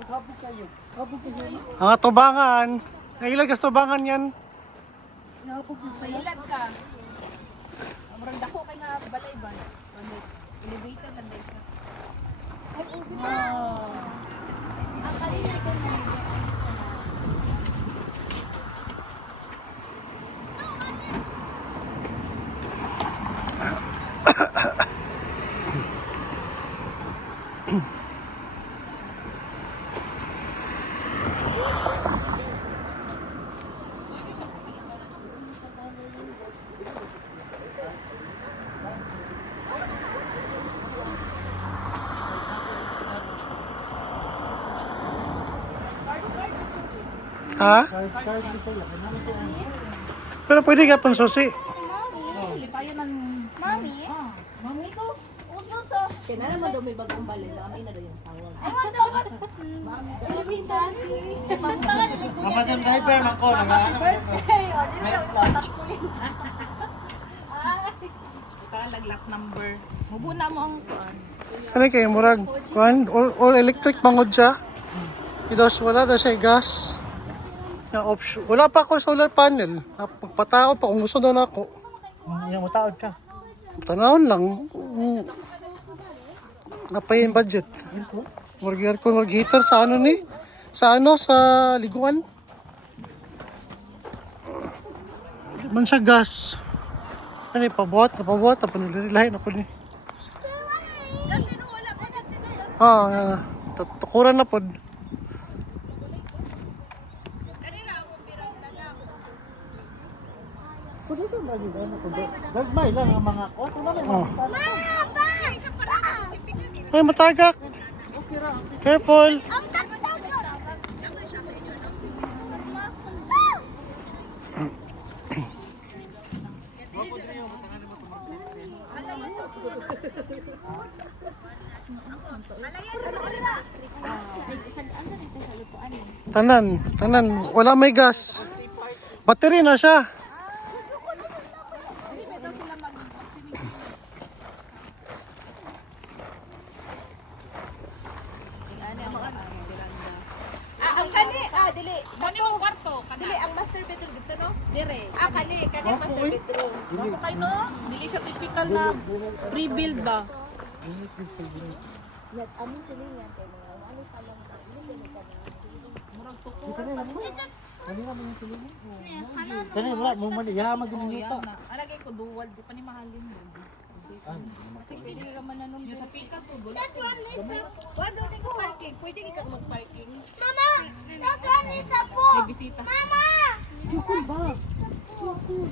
Habog kayo. Habog kayo. Tubangan. Nailag kas tubangan yan. Habog kayo. Mailan ka. Amrang dako kay nga balay ba? Elevator na dahil ka. Ang kanina ka na. Ha? Pero pwede ka pang susi. Lipayan ng... Mami? Mami ko. Uno to. Kailangan mo daw may bagong balay. Kami na daw yung tawag. I want to was. Elevator. Pamunta ka nila. Amazon driver man ko. Nagaano ko. Next lunch. Ito ang laglak number. Mubuna mo ang kuan. Ano kayo, murag? Kuan? All electric mangod siya. Idos, wala na siya gas. Na option. Wala pa ako solar panel. Magpatao pa kung gusto daw na ako. Yung mataod ka. Tanawon lang. Napay yung budget. Murag heater sa ano ni? Sa ano? Sa liguan? Di man siya gas. Ano yung pabuhat? Napabuhat? Napanililahin na po ni. Tukuran na po. Pwede ka ba yun? Gagmay lang ang mga ko. Ay, matagak. Careful. Tanan. Wala may gas. Battery na siya. Ang kani, dili. Kani mo kwarto, dili ang master bedroom dito no? Dire. Kani master bedroom. Ano kay no? Dili siya typical na pre-build ba? Murag tuko. Kani wala mo mali. Yaha mag-minuto. Alagay ko duwal, di pa ni mahalin mo. Kasi pwede ka mananong sa pika ko. Wala din ko parking. Pwede ka mag-parking. Mama, that one is a book. May bisita. Mama! Sukul ba? Sukul.